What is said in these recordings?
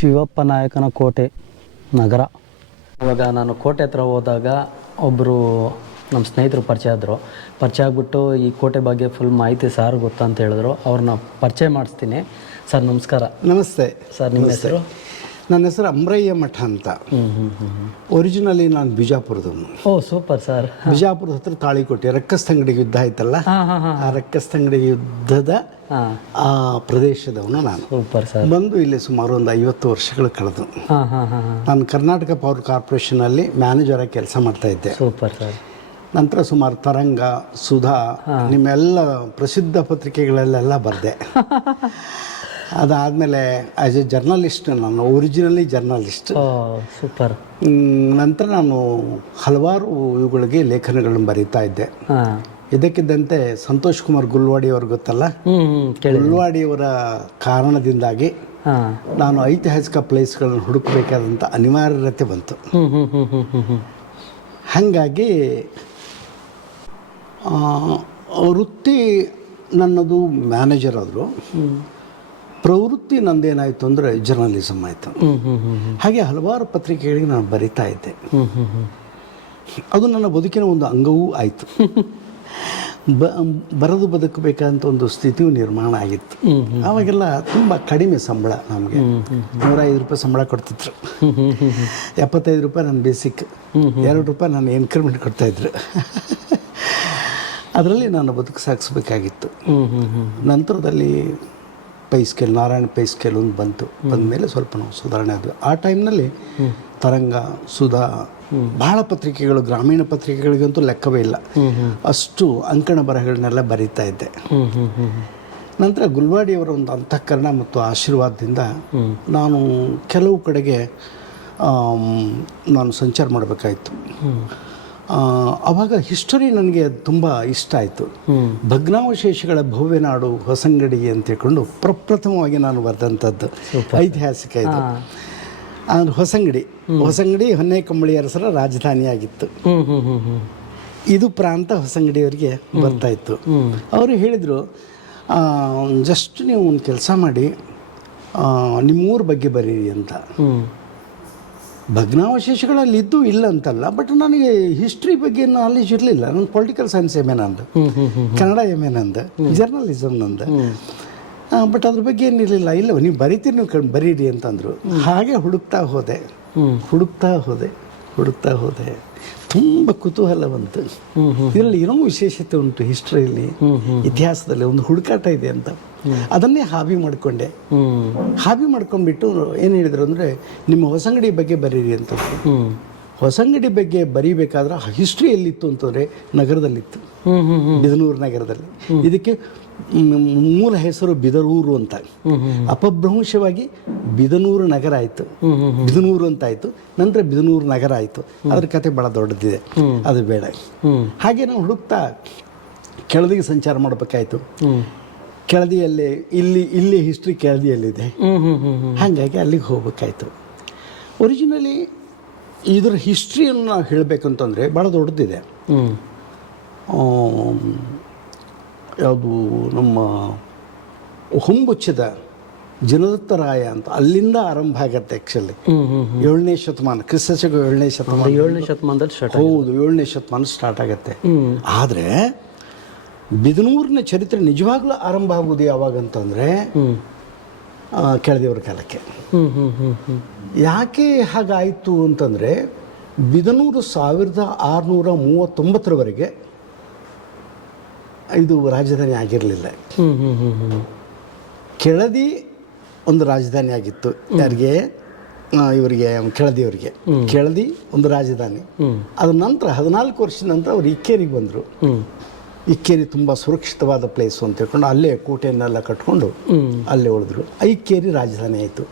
ಶಿವಪ್ಪ ನಾಯಕನ ಕೋಟೆ ನಗರ. ಇವಾಗ ನಾನು ಕೋಟೆ ಹತ್ರ ಹೋದಾಗ ಒಬ್ಬರು ನಮ್ಮ ಸ್ನೇಹಿತರು ಪರಿಚಯ ಆದರು. ಪರಿಚಯ ಆಗ್ಬಿಟ್ಟು ಈ ಕೋಟೆ ಬಗ್ಗೆ ಫುಲ್ ಮಾಹಿತಿ ಸಾರ್ ಗೊತ್ತಾ ಅಂತ ಹೇಳಿದ್ರು. ಅವ್ರನ್ನ ಪರಿಚಯ ಮಾಡಿಸ್ತೀನಿ. ಸರ್ ನಮಸ್ಕಾರ. ನಮಸ್ತೆ. ಸರ್ ನಿಮ್ಮ ಹೆಸರು? ನನ್ನ ಹೆಸರು ಅಮ್ರಯ್ಯ ಮಠ ಅಂತ. ಒರಿಜಿನಲಿ ನಾನು ಬಿಜಾಪುರದವನು ಓ ಸೂಪರ್ ಸರ್. ಬಿಜಾಪುರದ ಹತ್ರ ತಾಳಿಕೋಟೆ ರಕ್ಕಸ್ತಂಗಡಿ ಯುದ್ಧ ಆಯ್ತಲ್ಲ? ಆ ರಕ್ಕಸ್ತಂಗಡಿ ಯುದ್ಧದ ಆ ಪ್ರದೇಶದವನು ನಾನು. ಬಂದು ಇಲ್ಲಿ ಸುಮಾರು ಒಂದು ಐವತ್ತು ವರ್ಷಗಳು ಕಳೆದು. ನಾನು ಕರ್ನಾಟಕ ಪವರ್ ಕಾರ್ಪೊರೇಷನಲ್ಲಿ ಮ್ಯಾನೇಜರ್ ಆಗಿ ಕೆಲಸ ಮಾಡ್ತಾ ಇದ್ದೆ. Super sir. ನಂತರ ಸುಮಾರು ತರಂಗ ಸುಧಾ ನಿಮ್ಮೆಲ್ಲ ಪ್ರಸಿದ್ಧ ಪತ್ರಿಕೆಗಳಲ್ಲೆಲ್ಲ ಬರೆದೆ. ಅದಾದಮೇಲೆ ಆ್ಯಸ್ ಎ ಜರ್ನಲಿಸ್ಟ್ ನಾನು ಒರಿಜಿನಲಿ ಜರ್ನಲಿಸ್ಟ್ ಸೂಪರ್ ನಂತರ ನಾನು ಹಲವಾರು ಇವುಗಳಿಗೆ ಲೇಖನಗಳನ್ನು ಬರೀತಾ ಇದ್ದೆ. ಇದಕ್ಕಿದ್ದಂತೆ ಸಂತೋಷ್ ಕುಮಾರ್ ಗುಲ್ವಾಡಿ ಅವ್ರಿಗೆ ಗೊತ್ತಲ್ಲ ಗುಲ್ವಾಡಿಯವರ ಕಾರಣದಿಂದಾಗಿ ನಾನು ಐತಿಹಾಸಿಕ ಪ್ಲೇಸ್ಗಳನ್ನು ಹುಡುಕಬೇಕಾದಂಥ ಅನಿವಾರ್ಯತೆ ಬಂತು. ಹಾಗಾಗಿ ವೃತ್ತಿ ನನ್ನದು ಮ್ಯಾನೇಜರ್ ಆದರು. ಪ್ರವೃತ್ತಿ ನಂದೇನಾಯಿತು ಅಂದರೆ ಜರ್ನಲಿಸಮ್ ಆಯಿತು. ಹಾಗೆ ಹಲವಾರು ಪತ್ರಿಕೆಗಳಿಗೆ ನಾನು ಬರಿತಾ ಇದ್ದೆ. ಅದು ನನ್ನ ಬದುಕಿನ ಒಂದು ಅಂಗವೂ ಆಯಿತು. ಬ ಬರೆದು ಬದುಕಬೇಕಂತ ಒಂದು ಸ್ಥಿತಿಯು ನಿರ್ಮಾಣ ಆಗಿತ್ತು. ಆವಾಗೆಲ್ಲ ತುಂಬ ಕಡಿಮೆ ಸಂಬಳ ನಮಗೆ. ನೂರ ಐದು ರೂಪಾಯಿ ಸಂಬಳ ಕೊಡ್ತಿದ್ರು. ಎಪ್ಪತ್ತೈದು ರೂಪಾಯಿ ನನ್ನ ಬೇಸಿಕ್ ಎರಡು ರೂಪಾಯಿ ನಾನು ಇನ್ಕ್ರಿಮೆಂಟ್ ಕೊಡ್ತಾಯಿದ್ರು ಅದರಲ್ಲಿ ನಾನು ಬದುಕು ಸಾಗಿಸ್ಬೇಕಾಗಿತ್ತು. ನಂತರದಲ್ಲಿ pay scale Narayana pay scale ಒಂದು ಬಂತು. ಬಂದಮೇಲೆ ಸ್ವಲ್ಪ ನಾವು ಸುಧಾರಣೆ ಆದ್ವಿ. ಆ ಟೈಮ್ನಲ್ಲಿ ತರಂಗ ಸುಧಾ ಬಹಳ ಪತ್ರಿಕೆಗಳು ಗ್ರಾಮೀಣ ಪತ್ರಿಕೆಗಳಿಗಂತೂ ಲೆಕ್ಕವೇ ಇಲ್ಲ. ಅಷ್ಟು ಅಂಕಣ ಬರಹಗಳನ್ನೆಲ್ಲ ಬರೀತಾ ಇದ್ದೆ. ನಂತರ ಗುಲ್ವಾಡಿಯವರ ಒಂದು ಅಂತಃಕರಣ ಮತ್ತು ಆಶೀರ್ವಾದದಿಂದ ನಾನು ಕೆಲವು ಕಡೆಗೆ ನಾನು ಸಂಚಾರ ಮಾಡಬೇಕಾಯಿತು. ಆವಾಗ ಹಿಸ್ಟರಿ ನನಗೆ ತುಂಬ ಇಷ್ಟ ಆಯಿತು. ಭಗ್ನಾವಶೇಷಗಳ ಭವ್ಯ ನಾಡು ಹೊಸಂಗಡಿ ಅಂತ ಹೇಳ್ಕೊಂಡು ಪ್ರಪ್ರಥಮವಾಗಿ ನಾನು ಬರೆದಂಥದ್ದು ಐತಿಹಾಸಿಕ ಇದು. ಅಂದ್ರೆ ಹೊಸಂಗಡಿ. ಹೊಸಂಗಡಿ ಹೊನ್ನೇಕಂಬಳಿ ಅರಸರ ರಾಜಧಾನಿಯಾಗಿತ್ತು. ಇದು ಪ್ರಾಂತ ಹೊಸಂಗಡಿಯವರಿಗೆ ಬರ್ತಾ ಇತ್ತು. ಅವರು ಹೇಳಿದರು ಜಸ್ಟ್ ನೀವು ಒಂದು ಕೆಲಸ ಮಾಡಿ ನಿಮ್ಮೂರ ಬಗ್ಗೆ ಬರೀರಿ ಅಂತ. ಹ್ಞೂ ಭಗ್ನಾವಶೇಷಗಳಲ್ಲಿ ಇದ್ದು ಇಲ್ಲ ಅಂತಲ್ಲ ಬಟ್ ನನಗೆ ಹಿಸ್ಟ್ರಿ ಬಗ್ಗೆ ನಾಲೆಜ್ ಇರಲಿಲ್ಲ. ನನ್ನ ಪೊಲಿಟಿಕಲ್ ಸೈನ್ಸ್ ಎಂ ಎ ನಂದು. ಕನ್ನಡ ಎಂ ಎ ನಂದು. ಜರ್ನಲಿಸಮ್ ನಂದು. ಬಟ್ ಅದ್ರ ಬಗ್ಗೆ ಏನಿರಲಿಲ್ಲ. ಇಲ್ಲ ನೀವು ಬರೀತೀರಿ ನೀವು ಕಣ್ ಬರೀರಿ ಅಂತಂದರು. ಹಾಗೆ ಹುಡುಕ್ತಾ ಹೋದೆ. ಹುಡುಕ್ತಾ ಹೋದೆ. ಹುಡುಕ್ತಾ ಹೋದೆ. ತುಂಬ ಕುತೂಹಲ ಬಂತು. ಇದರಲ್ಲಿ ಏನೋ ವಿಶೇಷತೆ ಉಂಟು ಹಿಸ್ಟ್ರಿಯಲ್ಲಿ ಇತಿಹಾಸದಲ್ಲಿ ಒಂದು ಹುಡುಕಾಟ ಇದೆ ಅಂತ. ಅದನ್ನೇ ಹಾಬಿ ಮಾಡಿಕೊಂಡೆ. ಹಾಬಿ ಮಾಡ್ಕೊಂಡ್ಬಿಟ್ಟು ಏನು ಹೇಳಿದ್ರು ಅಂದರೆ, ನಿಮ್ಮ ಹೊಸಂಗಡಿ ಬಗ್ಗೆ ಬರೀರಿ ಅಂತ ಹೊಸಂಗಡಿ ಬಗ್ಗೆ ಬರೀಬೇಕಾದ್ರೆ ಹಿಸ್ಟ್ರಿ ಎಲ್ಲಿತ್ತು ಅಂತಂದರೆ ನಗರದಲ್ಲಿತ್ತು. ಬಿದನೂರು ನಗರದಲ್ಲಿ. ಇದಕ್ಕೆ ಮೂಲ ಹೆಸರು ಬಿದರೂರು ಅಂತ. ಅಪಭ್ರಂಶವಾಗಿ ಬಿದನೂರು ನಗರ ಆಯಿತು. ಬಿದನೂರು ಅಂತ ಆಯಿತು. ನಂತರ ಬಿದನೂರು ನಗರ ಆಯಿತು. ಅದ್ರ ಕತೆ ಭಾಳ ದೊಡ್ಡದಿದೆ. ಅದು ಬೇಡ. ಹಾಗೆ ನಾವು ಹುಡುಕ್ತಾ ಕೆಳದಿಗೆ ಸಂಚಾರ ಮಾಡಬೇಕಾಯ್ತು. ಕೆಳದಿಯಲ್ಲಿ ಇಲ್ಲಿ ಇಲ್ಲಿ ಹಿಸ್ಟ್ರಿ ಕೆಳದಿಯಲ್ಲಿದೆ. ಹಾಗಾಗಿ ಅಲ್ಲಿಗೆ ಹೋಗ್ಬೇಕಾಯ್ತು. ಒರಿಜಿನಲಿ ಇದರ ಹಿಸ್ಟ್ರಿಯನ್ನು ನಾವು ಹೇಳಬೇಕಂತಂದರೆ ಭಾಳ ದೊಡ್ಡದಿದೆ. ಯಾವುದು ನಮ್ಮ ಹೊಂಬುಚ್ಚದ ಜನದತ್ತರಾಯ ಅಂತ ಅಲ್ಲಿಂದ ಆರಂಭ ಆಗತ್ತೆ ಆ್ಯಕ್ಚುಲಿ ಏಳನೇ ಶತಮಾನ ಕ್ರಿಸ್ತಶಕ ಏಳನೇ ಶತಮಾನ. ಏಳನೇ ಶತಮಾನದಲ್ಲಿ ಹೌದು ಏಳನೇ ಶತಮಾನ ಸ್ಟಾರ್ಟ್ ಆಗತ್ತೆ. ಆದರೆ ಬಿದನೂರಿನ ಚರಿತ್ರೆ ನಿಜವಾಗ್ಲೂ ಆರಂಭ ಆಗುವುದು ಯಾವಾಗ ಅಂತಂದರೆ ಕೆಳದೇವ್ರ ಕಾಲಕ್ಕೆ. ಯಾಕೆ ಹಾಗಾಯಿತು ಅಂತಂದರೆ ಬಿದನೂರು ಸಾವಿರದ ಆರುನೂರ ಮೂವತ್ತೊಂಬತ್ತರವರೆಗೆ ಇದು ರಾಜಧಾನಿ ಆಗಿರಲಿಲ್ಲ. ಕೆಳದಿ ಒಂದು ರಾಜಧಾನಿ ಆಗಿತ್ತು. ಯಾರಿಗೆ? ಇವರಿಗೆ ಕೆಳದಿಯವರಿಗೆ. ಕೆಳದಿ ಒಂದು ರಾಜಧಾನಿ. ಅದ ನಂತರ ಹದಿನಾಲ್ಕು ವರ್ಷದ ನಂತರ ಅವ್ರು ಇಕ್ಕೇರಿಗೆ ಬಂದರು. ಇಕ್ಕೇರಿ ತುಂಬ ಸುರಕ್ಷಿತವಾದ ಪ್ಲೇಸು ಅಂತ ಹೇಳ್ಕೊಂಡು ಅಲ್ಲೇ ಕೋಟೆಯನ್ನೆಲ್ಲ ಕಟ್ಕೊಂಡು ಅಲ್ಲೇ ಉಳಿದ್ರು. ಇಕ್ಕೇರಿ ರಾಜಧಾನಿ ಆಯಿತು.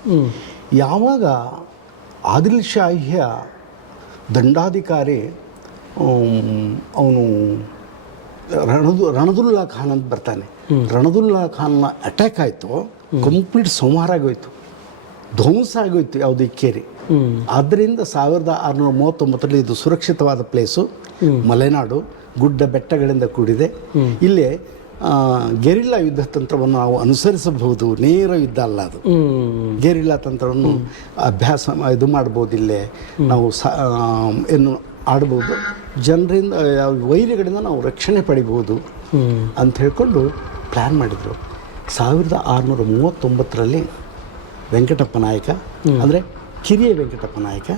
ಯಾವಾಗ ಆದಿಲ್ ಶಾಹಿಯ ದಂಡಾಧಿಕಾರಿ ಅವನು ರಣದು, ರಣದುಲ್ಲಾ ಖಾನ್ ಅಂತ ಬರ್ತಾನೆ. ರಣದುಲ್ಲಾ ಖಾನ್ನ ಅಟ್ಯಾಕ್ ಆಯಿತು. ಕಂಪ್ಲೀಟ್ ಸಂಹಾರ ಆಗೋಯ್ತು. ಧ್ವಂಸ ಆಗೋಯ್ತು ಯಾವುದು ಇಕ್ಕೇರಿ ಆದ್ದರಿಂದ ಸಾವಿರದ ಆರುನೂರ ಮೂವತ್ತೊಂಬತ್ತರಲ್ಲಿ ಇದು ಸುರಕ್ಷಿತವಾದ ಪ್ಲೇಸು ಮಲೆನಾಡು. ಗುಡ್ಡ ಬೆಟ್ಟಗಳಿಂದ ಕೂಡಿದೆ. ಇಲ್ಲಿ ಗೆರಿಲ್ಲಾ ಯುದ್ಧ ತಂತ್ರವನ್ನು ನಾವು ಅನುಸರಿಸಬಹುದು. ನೇರ ಯುದ್ಧ ಅಲ್ಲ ಅದು. ಗೆರಿಲ್ಲಾ ತಂತ್ರವನ್ನು ಅಭ್ಯಾಸ ಇದು ಮಾಡ್ಬೋದು ಇಲ್ಲೇ. ನಾವು ಸ ಏನು ಆಡ್ಬೋದು. ಜನರಿಂದ ವೈರಿಗಳಿಂದ ನಾವು ರಕ್ಷಣೆ ಪಡಿಬೋದು ಅಂತ ಹೇಳಿಕೊಂಡು ಪ್ಲ್ಯಾನ್ ಮಾಡಿದರು. ಸಾವಿರದ ಆರುನೂರ ಮೂವತ್ತೊಂಬತ್ತರಲ್ಲಿ ವೆಂಕಟಪ್ಪ ನಾಯಕ. ಅಂದರೆ ಕಿರಿಯ ವೆಂಕಟಪ್ಪ ನಾಯಕ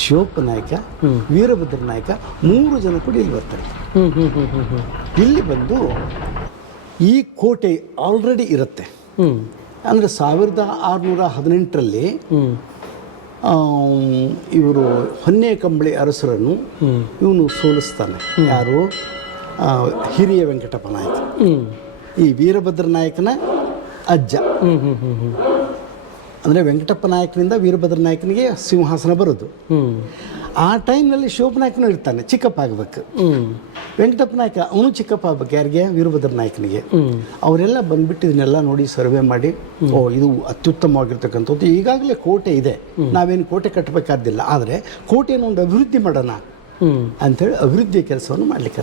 ಶಿವಪ್ಪ ನಾಯಕ ವೀರಭದ್ರ ನಾಯಕ ಮೂರು ಜನ ಕೂಡ ಇಲ್ಲಿ ಬರ್ತಾರೆ. ಇಲ್ಲಿ ಬಂದು ಈ ಕೋಟೆ ಆಲ್ರೆಡಿ ಇರುತ್ತೆ. ಅಂದರೆ ಸಾವಿರದ ಆರುನೂರ ಹದಿನೆಂಟರಲ್ಲಿ ಇವರು ಹೊನ್ನೆ ಕಂಬಳಿ ಅರಸರನ್ನು ಇವನು ಸೋಲಿಸ್ತಾನೆ. ಯಾರು? ಹಿರಿಯ ವೆಂಕಟಪ್ಪ ನಾಯಕ. ಈ ವೀರಭದ್ರ ನಾಯಕನ ಅಜ್ಜ. ಅಂದರೆ ವೆಂಕಟಪ್ಪ ನಾಯಕನಿಂದ ವೀರಭದ್ರ ನಾಯಕನಿಗೆ ಸಿಂಹಾಸನ ಬರೋದು. ಆ ಟೈಮ್ನಲ್ಲಿ ಶಿವಪ್ಪನಾಯಕನು ಇರ್ತಾನೆ ಚಿಕ್ಕಪ್ಪ ಆಗ್ಬೇಕು. ವೆಂಕಟಪ್ಪ ನಾಯಕ ಅವನು ಚಿಕ್ಕಪ್ಪ ಆಗ್ಬೇಕು ಯಾರಿಗೆ? ವೀರಭದ್ರ ನಾಯಕನಿಗೆ. ಅವರೆಲ್ಲ ಬಂದ್ಬಿಟ್ಟು ಇದನ್ನೆಲ್ಲ ನೋಡಿ ಸರ್ವೆ ಮಾಡಿ ಓ ಇದು ಅತ್ಯುತ್ತಮವಾಗಿರ್ತಕ್ಕಂಥದ್ದು. ಈಗಾಗಲೇ ಕೋಟೆ ಇದೆ. ನಾವೇನು ಕೋಟೆ ಕಟ್ಟಬೇಕಾದಿಲ್ಲ ಆದರೆ ಕೋಟೆಯನ್ನು ಒಂದು ಅಭಿವೃದ್ಧಿ ಮಾಡೋಣ ಅಂತ ಅಂಥೇಳಿ ಅಭಿವೃದ್ಧಿಯ ಕೆಲಸವನ್ನು ಮಾಡ್ಲಿಕ್ಕೆ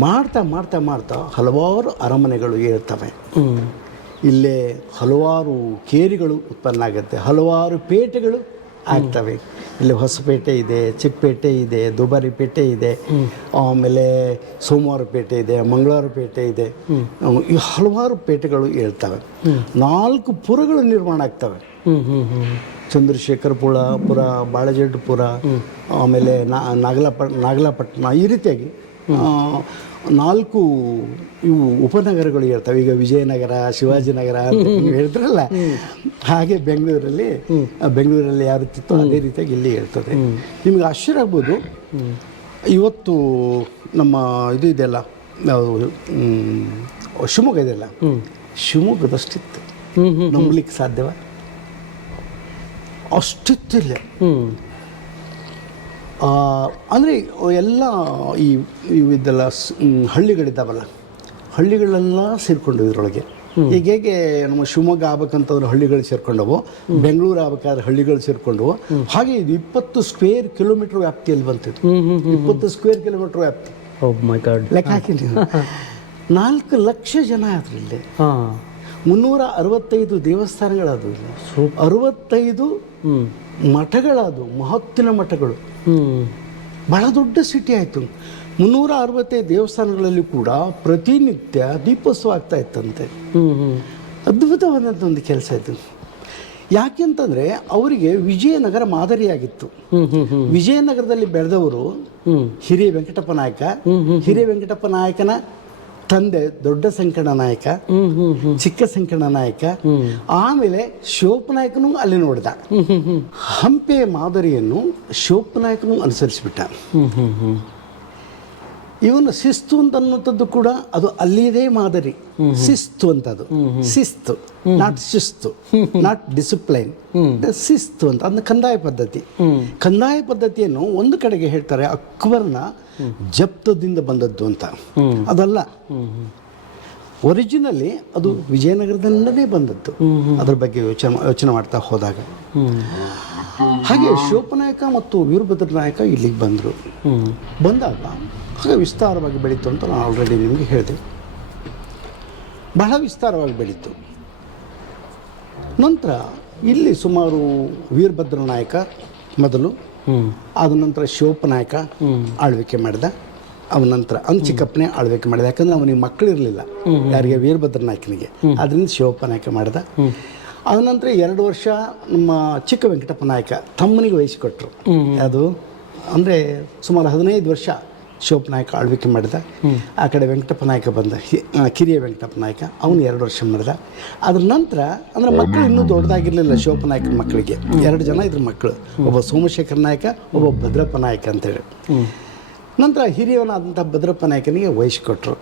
ಮಾಡ್ತಾ ಮಾಡ್ತಾ ಮಾಡ್ತಾ ಹಲವಾರು ಅರಮನೆಗಳು ಇರ್ತವೆ ಹ್ಮ್. ಇಲ್ಲೇ ಹಲವಾರು ಕೇರಿಗಳು ಉತ್ಪನ್ನ ಆಗುತ್ತೆ, ಹಲವಾರು ಪೇಟೆಗಳು ಆಗ್ತವೆ. ಇಲ್ಲಿ ಹೊಸಪೇಟೆ ಇದೆ, ಚಿಕ್ಕಪೇಟೆ ಇದೆ, ದುಬಾರಿ ಪೇಟೆ ಇದೆ, ಆಮೇಲೆ ಸೋಮವಾರ ಪೇಟೆ ಇದೆ, ಮಂಗಳವಾರ ಪೇಟೆ ಇದೆ. ಈ ಹಲವಾರು ಪೇಟೆಗಳು ಹೇಳ್ತವೆ. ನಾಲ್ಕು ಪುರಗಳು ನಿರ್ಮಾಣ ಆಗ್ತವೆ. ಚಂದ್ರಶೇಖರಪುರ, ಪುರ ಪುರ ಬಾಳಜಡ್ಪುರ ಆಮೇಲೆ ನಾ ನಾಗಲಾಪಟ್ಟಣ ಈ ರೀತಿಯಾಗಿ ನಾಲ್ಕು ಇವು ಉಪನಗರಗಳು ಇರ್ತವೆ. ಈಗ ವಿಜಯನಗರ ಶಿವಾಜಿನಗರ ಅಂತ ನೀವು ಹೇಳಿದ್ರಲ್ಲ ಹಾಗೆ ಬೆಂಗಳೂರಲ್ಲಿ ಬೆಂಗಳೂರಲ್ಲಿ ಯಾರು ರೀತಿ ಇತ್ತೋ ಅದೇ ರೀತಿಯಾಗಿ ಇಲ್ಲಿ ಇರ್ತದೆ. ನಿಮಗೆ ಆಶ್ಚರ್ಯ ಆಗ್ಬೋದು. ಇವತ್ತು ನಮ್ಮ ಇದು ಇದೆಯಲ್ಲ ಶಿವಮೊಗ್ಗ ಇದೆಯಲ್ಲ ಶಿವಮೊಗ್ಗದಷ್ಟಿತ್ತು ನಂಬಲಿಕ್ಕೆ ಸಾಧ್ಯವ? ಅಷ್ಟಿತ್ತಿಲ್ಲ ಅಂದರೆ ಎಲ್ಲ ಈ ಇವಿದ್ದೆಲ್ಲ ಹಳ್ಳಿಗಳಿದ್ದಾವಲ್ಲ ಹಳ್ಳಿಗಳೆಲ್ಲ ಸೇರ್ಕೊಂಡು ಇದರೊಳಗೆ. ಈಗ ಹೇಗೆ ನಮ್ಮ ಶಿವಮೊಗ್ಗ ಆಗ್ಬೇಕಂತಂದ್ರೆ ಹಳ್ಳಿಗಳು ಸೇರ್ಕೊಂಡವು ಬೆಂಗಳೂರು ಆಗ್ಬೇಕಾದ್ರೆ ಹಳ್ಳಿಗಳು ಸೇರ್ಕೊಂಡವು. ಹಾಗೆ ಇದು ಇಪ್ಪತ್ತು ಸ್ಕ್ವೇರ್ ಕಿಲೋಮೀಟರ್ ವ್ಯಾಪ್ತಿಯಲ್ಲಿ ಬಂತಿತ್ತು. ಇಪ್ಪತ್ತು ಸ್ಕ್ವೇರ್ ಕಿಲೋಮೀಟರ್ ವ್ಯಾಪ್ತಿ. ಓ ಮೈ ಗಾಡ್ ಲೆಕ್ಕ ಹಾಕಿ ನೀವು ನಾಲ್ಕು ಲಕ್ಷ ಜನ ಅದ್ರಲ್ಲಿ ಮುನ್ನೂರ ಅರವತ್ತೈದು ದೇವಸ್ಥಾನಗಳಾದವು ಇಲ್ಲಿ. ಅರವತ್ತೈದು ಹ್ಮ್ ಮಠಗಳಾದವು ಮಹತ್ತಿನ ಮಠಗಳು. ಬಹಳ ದೊಡ್ಡ ಸಿಟಿ ಆಯಿತು. ಮುನ್ನೂರ ಅರವತ್ತೈದು ದೇವಸ್ಥಾನಗಳಲ್ಲಿ ಕೂಡ ಪ್ರತಿನಿತ್ಯ ದೀಪೋತ್ಸವ ಆಗ್ತಾ ಇತ್ತಂತೆ. ಅದ್ಭುತವಾದಂಥ ಒಂದು ಕೆಲಸ ಇದು ಯಾಕೆಂತಂದರೆ ಅವರಿಗೆ ವಿಜಯನಗರ ಮಾದರಿಯಾಗಿತ್ತು. ವಿಜಯನಗರದಲ್ಲಿ ಬೆಳೆದವರು ಹಿರಿಯ ವೆಂಕಟಪ್ಪ ನಾಯಕ ಹಿರಿಯ ವೆಂಕಟಪ್ಪ ನಾಯಕನ ತಂದೆ, ದೊಡ್ಡ ಸಂಕಣ ನಾಯಕ, ಚಿಕ್ಕ ಸಂಕಣ ನಾಯಕ. ಆಮೇಲೆ ಶಿವಪನಾಯಕನು ಅಲ್ಲಿ ನೋಡಿದ. ಹಂಪೆಯ ಮಾದರಿಯನ್ನು ಶಿವಪನಾಯಕನು ಅನುಸರಿಸಿಬಿಟ್ಟ. ಇವನು ಶಿಸ್ತು ಅಂತ ಅನ್ನುವಂಥದ್ದು ಕೂಡ ಅದು ಅಲ್ಲಿದೇ ಮಾದರಿ. ಶಿಸ್ತು ಅಂತ ಅದು ಶಿಸ್ತು. ನಾಟ್ ಶಿಸ್ತು. ನಾಟ್ ಡಿಸಿಪ್ಲೈನ್ ಶಿಸ್ತು ಅಂತ. ಅಂದ್ರೆ ಕಂದಾಯ ಪದ್ಧತಿ. ಕಂದಾಯ ಪದ್ಧತಿಯನ್ನು ಒಂದು ಕಡೆಗೆ ಹೇಳ್ತಾರೆ ಅಕ್ಬರ್ನ ಜಪ್ತದಿಂದ ಬಂದದ್ದು ಅಂತ. ಅದಲ್ಲ. ಒರಿಜಿನಲಿ ಅದು ವಿಜಯನಗರದಿಂದಲೇ ಬಂದದ್ದು. ಅದರ ಬಗ್ಗೆ ಯೋಚನೆ ಯೋಚನೆ ಮಾಡ್ತಾ ಹೋದಾಗ. ಹಾಗೆ ಶಿವಪ್ಪನಾಯಕ ಮತ್ತು ವೀರಭದ್ರ ನಾಯಕ ಇಲ್ಲಿಗೆ ಬಂದರು. ಬಂದಾಗ ಹಾಗೆ ವಿಸ್ತಾರವಾಗಿ ಬೆಳೀತು ಅಂತ ನಾನು ಆಲ್ರೆಡಿ ನಿಮಗೆ ಹೇಳಿದೆ. ಬಹಳ ವಿಸ್ತಾರವಾಗಿ ಬೆಳೀತು. ನಂತರ ಇಲ್ಲಿ ಸುಮಾರು ವೀರಭದ್ರ ನಾಯಕ ಮೊದಲು ಆದ ನಂತರ ಶಿವಪ್ಪ ನಾಯಕ ಆಳ್ವಿಕೆ ಮಾಡಿದ. ಅವನ ನಂತರ ಅವನ ಚಿಕ್ಕಪ್ಪನೇ ಆಳ್ವಿಕೆ ಮಾಡಿದ. ಯಾಕಂದ್ರೆ ಅವನಿಗೆ ಮಕ್ಕಳಿರಲಿಲ್ಲ ಯಾರಿಗೆ? ವೀರಭದ್ರ ನಾಯಕನಿಗೆ ಅದರಿಂದ ಶಿವಪ್ಪ ನಾಯಕ ಮಾಡಿದ ಅದನಂತರ ಎರಡು ವರ್ಷ ನಮ್ಮ ಚಿಕ್ಕ ವೆಂಕಟಪ್ಪ ನಾಯಕ ತಮ್ಮನಿಗೆ ವಹಿಸಿಕೊಟ್ರು ಅದು ಅಂದರೆ ಸುಮಾರು ಹದಿನೈದು ವರ್ಷ ಶಿವಪ್ಪ ನಾಯಕ ಆಳ್ವಿಕೆ ಮಾಡಿದ. ಆ ಕಡೆ ವೆಂಕಟಪ್ಪ ನಾಯಕ ಬಂದ. ಕಿರಿಯ ವೆಂಕಟಪ್ಪ ನಾಯಕ. ಅವನು ಎರಡು ವರ್ಷ ಮಾಡಿದ. ಅದ್ರ ನಂತರ ಅಂದ್ರೆ ಮಕ್ಕಳು ಇನ್ನೂ ದೊಡ್ಡದಾಗಿರಲಿಲ್ಲ ಶಿವಪ್ಪ ನಾಯಕನ ಮಕ್ಕಳಿಗೆ. ಎರಡು ಜನ ಇದ್ರ ಮಕ್ಕಳು. ಒಬ್ಬ ಸೋಮಶೇಖರ್ ನಾಯಕ ಒಬ್ಬ ಭದ್ರಪ್ಪ ನಾಯಕ ಅಂತೇಳಿ ನಂತರ ಹಿರಿಯವನಾದಂಥ ಭದ್ರಪ್ಪ ನಾಯಕನಿಗೆ ವಯಸ್ಸು ಕೊಟ್ಟರು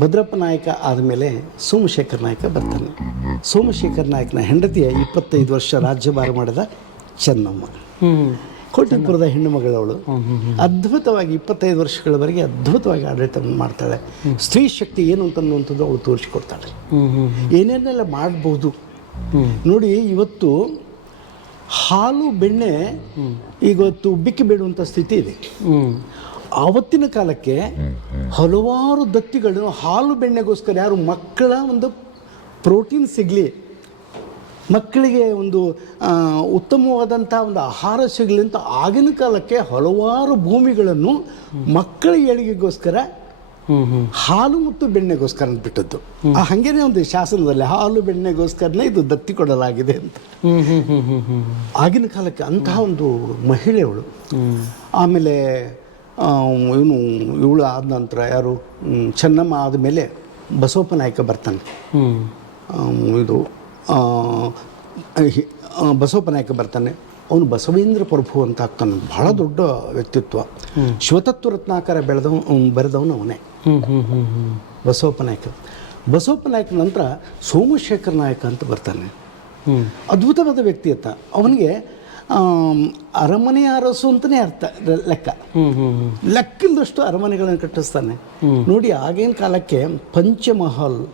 ಭದ್ರಪ್ಪ ನಾಯಕ ಆದಮೇಲೆ ಸೋಮಶೇಖರ್ ನಾಯಕ ಬರ್ತಾನೆ. ಸೋಮಶೇಖರ್ ನಾಯಕನ ಹೆಂಡತಿಯ ಇಪ್ಪತ್ತೈದು ವರ್ಷ ರಾಜ್ಯಭಾರ ಮಾಡಿದ ಚೆನ್ನಮ್ಮ. ಕೋಟಿಪುರದ ಹೆಣ್ಣು ಮಗಳವಳು. ಅದ್ಭುತವಾಗಿ ಇಪ್ಪತ್ತೈದು ವರ್ಷಗಳವರೆಗೆ ಅದ್ಭುತವಾಗಿ ಆಡಳಿತವನ್ನು ಮಾಡ್ತಾಳೆ. ಸ್ತ್ರೀ ಶಕ್ತಿ ಏನು ಅಂತ ಅನ್ನುವಂಥದ್ದು ಅವಳು ತೋರಿಸಿಕೊಡ್ತಾಳೆ. ಏನೇನೆಲ್ಲ ಮಾಡ್ಬೋದು? ನೋಡಿ, ಇವತ್ತು ಹಾಲು, ಬೆಣ್ಣೆ ಇವತ್ತು ಉಬ್ಬಿಕ್ಕಿ ಬೇಡುವಂಥ ಸ್ಥಿತಿ ಇದೆ. ಆವತ್ತಿನ ಕಾಲಕ್ಕೆ ಹಲವಾರು ದತ್ತಿಗಳನ್ನು ಹಾಲು, ಬೆಣ್ಣೆಗೋಸ್ಕರ ಯಾರು ಮಕ್ಕಳ ಒಂದು ಪ್ರೋಟೀನ್ ಸಿಗಲಿ ಮಕ್ಕಳಿಗೆ ಒಂದು ಉತ್ತಮವಾದಂಥ ಒಂದು ಆಹಾರ ಸಿಗಲಿ ಅಂತ ಆಗಿನ ಕಾಲಕ್ಕೆ ಹಲವಾರು ಭೂಮಿಗಳನ್ನು ಮಕ್ಕಳ ಏಳಿಗೆಗೋಸ್ಕರ ಹಾಲು ಮತ್ತು ಬೆಣ್ಣೆಗೋಸ್ಕರ ಬಿಟ್ಟದ್ದು. ಆ ಹಾಗೇನೆ ಒಂದು ಶಾಸನದಲ್ಲಿ ಹಾಲು ಬೆಣ್ಣೆಗೋಸ್ಕರನೇ ಇದು ದತ್ತಿ ಕೊಡಲಾಗಿದೆ ಅಂತ. ಆಗಿನ ಕಾಲಕ್ಕೆ ಅಂತಹ ಒಂದು ಮಹಿಳೆಯವಳು ಆಮೇಲೆ ಇವನು ಇವಳು ಆದ ನಂತರ ಯಾರು ಚೆನ್ನಮ್ಮ ಆದಮೇಲೆ ಬಸವಪ್ಪ ನಾಯಕ ಬರ್ತಾನೆ. ಇದು ಆ, ಹಿ- ಆ, ಬಸವಪ್ಪ ನಾಯಕ ಬರ್ತಾನೆ. ಅವನು ಬಸವೇಂದ್ರ ಪ್ರಭು ಅಂತ ಆಗ್ತಾನೆ. ಬಹಳ ದೊಡ್ಡ ವ್ಯಕ್ತಿತ್ವ. ಶಿವತತ್ವ ರತ್ನಾಕಾರ ಬೆಳೆದವ ಬರೆದವನು ಅವನೇ. ಹ್ಮ್ ಹ್ಮ್ ಹ್ಮ್ ಹ್ಮ್ ಬಸವಪ್ಪ ನಾಯಕ. ಬಸವಪ್ಪ ನಾಯಕ ನಂತರ ಸೋಮಶೇಖರ ನಾಯಕ ಅಂತ ಬರ್ತಾನೆ. ಅದ್ಭುತವಾದ ವ್ಯಕ್ತಿ ಅಂತ ಅವನಿಗೆ ಅರಮನೆ ಅರಸು ಅಂತಲೇ ಅರ್ಥ ಲೆಕ್ಕ. ಲೆಕ್ಕದಷ್ಟು ಅರಮನೆಗಳನ್ನು ಕಟ್ಟಿಸ್ತಾನೆ. ನೋಡಿ ಆಗಿನ ಕಾಲಕ್ಕೆ ಪಂಚಮಹಲ್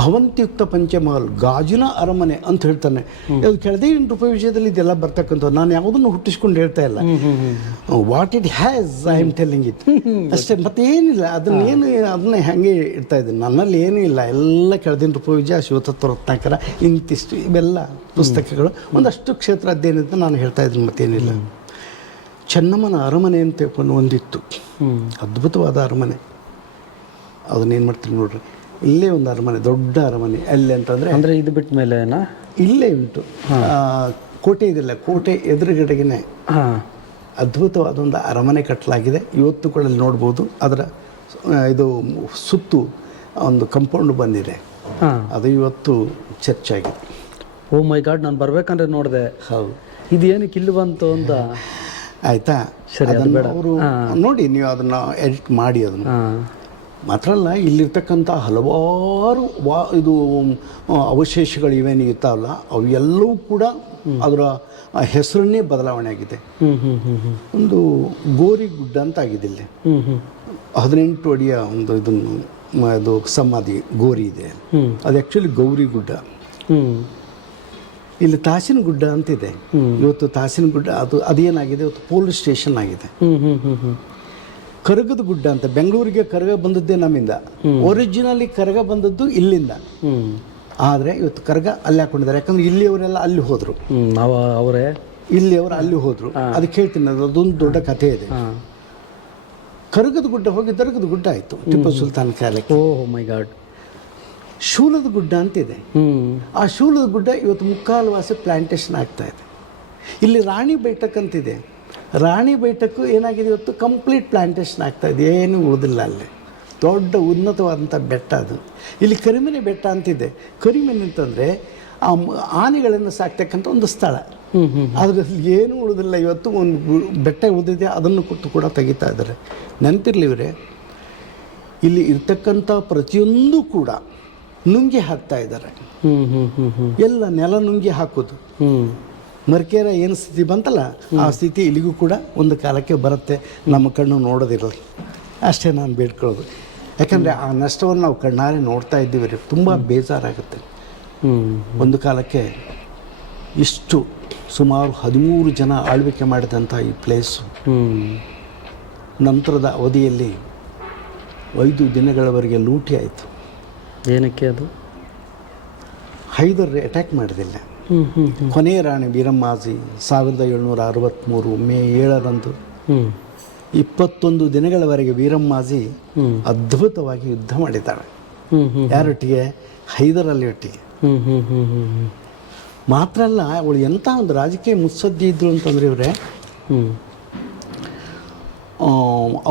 ಭವಂತಿಯುಕ್ತ ಪಂಚಮಹಲ್ ಗಾಜಿನ ಅರಮನೆ ಅಂತ ಹೇಳ್ತಾನೆ. ಅದು ಕೆಳದೆ ಎಂಟು ರೂಪಾಯಿ ವಿಷಯದಲ್ಲಿ ಇದೆಲ್ಲ ಬರ್ತಕ್ಕಂಥ ನಾನು ಯಾವುದನ್ನು ಹುಟ್ಟಿಸ್ಕೊಂಡು ಹೇಳ್ತಾ ಇಲ್ಲ. What it has I am telling it ಅಷ್ಟೇ ಮತ್ತೇನಿಲ್ಲ. ಅದನ್ನ ಏನು ಅದನ್ನ ಹೆಂಗೆ ಇಡ್ತಾ ಇದ್ದೀನಿ ನನ್ನಲ್ಲಿ ಏನೂ ಇಲ್ಲ. ಎಲ್ಲ ಕೆಳದಿನ ರೂಪಾಯಿ ವಿಜಯ ಶಿವತತ್ವ ರತ್ನಾಕರ ಇಂತಿಷ್ಟು ಇವೆಲ್ಲ ಪುಸ್ತಕಗಳು. ಒಂದಷ್ಟು ಕ್ಷೇತ್ರ ಅಧ್ಯಯನ ಅಂತ ನಾನು ಹೇಳ್ತಾ ಇದ್ದೀನಿ ಮತ್ತೇನಿಲ್ಲ. ಚೆನ್ನಮ್ಮನ ಅರಮನೆ ಅಂತ ಒಂದಿತ್ತು. ಅದ್ಭುತವಾದ ಅರಮನೆ. ಅದನ್ನೇನು ಮಾಡ್ತೀನಿ ನೋಡ್ರಿ. ಇಲ್ಲೇ ಒಂದು ಅರಮನೆ ದೊಡ್ಡ ಅರಮನೆ. ಅಲ್ಲಿ ಅಂತಂದರೆ ಅಂದ್ರೆ ಇದು ಬಿಟ್ಟ ಮೇಲೆ ಇಲ್ಲೇ ಉಂಟು. ಕೋಟೆ ಇದಿಲ್ಲ ಕೋಟೆ ಎದುರುಗಡೆಗೆ ಅದ್ಭುತವಾದೊಂದು ಅದ್ಭುತವಾದ ಒಂದು ಅರಮನೆ ಕಟ್ಟಲಾಗಿದೆ. ಇವತ್ತು ಕೂಡ ಅಲ್ಲಿ ನೋಡ್ಬೋದು. ಅದರ ಇದು ಸುತ್ತು ಒಂದು ಕಂಪೌಂಡ್ ಬಂದಿದೆ. ಅದು ಇವತ್ತು ಚರ್ಚ್ ಆಗಿದೆ. ಓ ಮೈ ಗಾಡ್ ನಾನು ಬರ್ಬೇಕಂದ್ರೆ ನೋಡಿದೆ. ಹೌದು. ಇದು ಏನಕ್ಕೆ ಇಲ್ಲಿ ಬಂತು ಅಂತ? ಆಯ್ತಾ. ಅವರು ನೋಡಿ ನೀವು ಅದನ್ನ ಎಡಿಟ್ ಮಾಡಿ ಅದನ್ನು. ಮಾತ್ರ ಅಲ್ಲ ಇಲ್ಲಿರ್ತಕ್ಕಂಥ ಹಲವಾರು ವಾ ಇದು ಅವಶೇಷಗಳಿವೆ ಇರ್ತಾವಲ್ಲ ಅವೆಲ್ಲವೂ ಕೂಡ ಅದರ ಹೆಸರನ್ನೇ ಬದಲಾವಣೆ ಆಗಿದೆ. ಒಂದು ಗೋರಿ ಗುಡ್ಡ ಅಂತ ಆಗಿದೆ ಇಲ್ಲಿ ಹದಿನೆಂಟು ಅಡಿಯ ಒಂದು ಇದನ್ನು ಅದು ಸಮಾಧಿ ಗೋರಿ ಇದೆ. ಅದು ಆ್ಯಕ್ಚುಲಿ ಗೌರಿ ಗುಡ್ಡ ಇಲ್ಲಿ ತಾಸಿನ ಗುಡ್ಡ ಅಂತಿದೆ ಇವತ್ತು ತಾಸಿನ ಗುಡ್ಡ ಅದು ಅದೇನಾಗಿದೆ? ಇವತ್ತು ಪೊಲೀಸ್ ಸ್ಟೇಷನ್ ಆಗಿದೆ. ಹ್ಞೂ ಹ್ಞೂ ಹ್ಞೂ ಹ್ಮ್. ಕರಗದ ಗುಡ್ಡ ಅಂತ ಬೆಂಗಳೂರಿಗೆ ಕರಗ ಬಂದದ್ದೇ ನಮ್ಮಿಂದ. ಒರಿಜಿನಲಿ ಕರಗ ಬಂದದ್ದು ಇಲ್ಲಿಂದ. ಆದರೆ ಇವತ್ತು ಕರಗ ಅಲ್ಲಿ ಹಾಕೊಂಡಿದ್ದಾರೆ. ಯಾಕಂದ್ರೆ ಇಲ್ಲಿಯವರೆಲ್ಲ ಅಲ್ಲಿ ಹೋದರು. ನಾವು ಅವರೇ? ಇಲ್ಲಿಯವರು ಅಲ್ಲಿ ಹೋದರು. ಅದಕ್ಕೆ ಹೇಳ್ತೀನಿ ಅದು ಅದೊಂದು ದೊಡ್ಡ ಕಥೆ ಇದೆ. ಕರಗದ ಗುಡ್ಡ ಹೋಗಿ ದರಗದ ಗುಡ್ಡ ಆಯಿತು ಟಿಪ್ಪು ಸುಲ್ತಾನ್ ಕಾಲಕ್ಕೆ. ಓಹ್ ಮೈ ಗಾಡ್ ಶೂಲದ ಗುಡ್ಡ ಅಂತಿದೆ. ಆ ಶೂಲದ ಗುಡ್ಡ ಇವತ್ತು ಮುಕ್ಕಾಲು ವಾಸ ಪ್ಲಾಂಟೇಶನ್ ಆಗ್ತಾ ಇದೆ. ಇಲ್ಲಿ ರಾಣಿ ಬೆಟ್ಟಕ್ಕಂತಿದೆ ಅಂತಿದೆ. ರಾಣಿ ಬೆಟ್ಟಕ್ಕೂ ಏನಾಗಿದೆ ಇವತ್ತು? ಕಂಪ್ಲೀಟ್ ಪ್ಲಾಂಟೇಷನ್ ಆಗ್ತಾ ಇದೆ. ಏನು ಉಳಿದಿಲ್ಲ ಅಲ್ಲಿ. ದೊಡ್ಡ ಉನ್ನತವಾದಂಥ ಬೆಟ್ಟ ಅದು. ಇಲ್ಲಿ ಕರಿಮನೆ ಬೆಟ್ಟ ಅಂತಿದೆ. ಕರಿಮನೆ ಅಂತಂದರೆ ಆ ಆನೆಗಳನ್ನು ಸಾಕ್ತಕ್ಕಂಥ ಒಂದು ಸ್ಥಳ. ಅದರಲ್ಲಿ ಏನು ಉಳಿದಿಲ್ಲ. ಇವತ್ತು ಒಂದು ಬೆಟ್ಟ ಉಳಿದಿದೆ. ಅದನ್ನು ಕೊಟ್ಟು ಕೂಡ ತೆಗಿತಾ ಇದ್ದಾರೆ. ನೆನಪಿರಲಿ ಇವರೇ ಇಲ್ಲಿ ಇರ್ತಕ್ಕಂಥ ಪ್ರತಿಯೊಂದು ಕೂಡ ನುಂಗಿ ಹಾಕ್ತಾ ಇದ್ದಾರೆ. ಎಲ್ಲ ನೆಲ ನುಂಗಿ ಹಾಕೋದು. ಮರ್ಕೇರ ಏನು ಸ್ಥಿತಿ ಬಂತಲ್ಲ ಆ ಸ್ಥಿತಿ ಇಲ್ಲಿಗೂ ಕೂಡ ಒಂದು ಕಾಲಕ್ಕೆ ಬರುತ್ತೆ. ನಮ್ಮ ಕಣ್ಣು ನೋಡೋದಿರಲಿ ಅಷ್ಟೇ ನಾನು ಬೇಡ್ಕೊಳ್ಳೋದು. ಯಾಕಂದರೆ ಆ ನಷ್ಟವನ್ನು ನಾವು ಕಣ್ಣಾರೆ ನೋಡ್ತಾ ಇದ್ದೀವಿ ರೀ. ತುಂಬ ಬೇಜಾರಾಗುತ್ತೆ. ಒಂದು ಕಾಲಕ್ಕೆ ಇಷ್ಟು ಸುಮಾರು ಹದಿಮೂರು ಜನ ಆಳ್ವಿಕೆ ಮಾಡಿದಂಥ ಈ ಪ್ಲೇಸು ನಂತರದ ಅವಧಿಯಲ್ಲಿ ಐದು ದಿನಗಳವರೆಗೆ ಲೂಟಿ ಆಯಿತು. ಏನಕ್ಕೆ ಅದು? ಹೈದರ್ ಅಟ್ಯಾಕ್ ಮಾಡಿದಿಲ್ಲ ಕೊನೆಯ ರಾಣಿ ವೀರಮ್ಮಾಜಿ ಸಾವಿರದ ಏಳ್ನೂರ ಅರವತ್ತ್ಮೂರು ಮೇ ಏಳರಂದು ಇಪ್ಪತ್ತೊಂದು ದಿನಗಳವರೆಗೆ ವೀರಮ್ಮಾಜಿ. ಅದ್ಭುತವಾಗಿ ಯುದ್ಧ ಮಾಡಿದ್ದಾಳೆ. ಯಾರೊಟ್ಟಿಗೆ ಹೈದರ್ ಹೈದರಲ್ಲಿ ಒಟ್ಟಿಗೆ. ಮಾತ್ರ ಅಲ್ಲ ಅವಳು ಎಂಥ ಒಂದು ರಾಜಕೀಯ ಮುತ್ಸದ್ದಿ ಇದ್ರು ಅಂತಂದ್ರೆ ಇವರೇ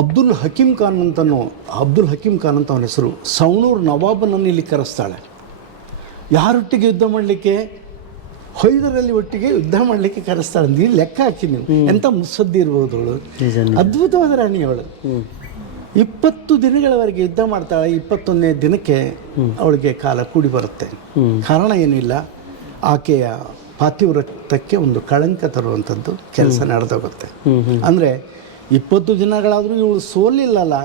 ಅಬ್ದುಲ್ ಹಕೀಂ ಖಾನ್ ಅಂತನೋ ಅಬ್ದುಲ್ ಹಕೀಂ ಖಾನ್ ಅಂತ ಅವನ ಹೆಸರು ಸವಣೂರು ನವಾಬನನ್ನು ಇಲ್ಲಿ ಕರೆಸ್ತಾಳೆ. ಯಾರೊಟ್ಟಿಗೆ ಯುದ್ಧ ಮಾಡಲಿಕ್ಕೆ? ಹೈದರಲ್ಲಿ ಒಟ್ಟಿಗೆ ಯುದ್ಧ ಮಾಡಲಿಕ್ಕೆ ಕರೆಸ್ತಾಳೆ ನೀವು ಲೆಕ್ಕ ಹಾಕಿ ನೀವು. ಎಂಥ ಮುಸ್ಸದ್ದಿ ಇರ್ಬೋದು ಅವಳು ಅದ್ಭುತವಾದ ರಾಣಿ ಅವಳು ಇಪ್ಪತ್ತು ದಿನಗಳವರೆಗೆ ಯುದ್ಧ ಮಾಡ್ತಾಳೆ. ಇಪ್ಪತ್ತೊಂದನೇ ದಿನಕ್ಕೆ ಅವಳಿಗೆ ಕಾಲ ಕೂಡಿ ಬರುತ್ತೆ. ಕಾರಣ ಕಾರಣ ಏನಿಲ್ಲ ಆಕೆಯ ಪಾತಿವ್ರತಕ್ಕೆ ಒಂದು ಕಳಂಕ ತರುವಂಥದ್ದು ಕೆಲಸ ನಡೆದೋಗುತ್ತೆ. ಅಂದರೆ ಇಪ್ಪತ್ತು ದಿನಗಳಾದರೂ ಇವಳು ಸೋಲಿಲ್ಲಲ್ಲ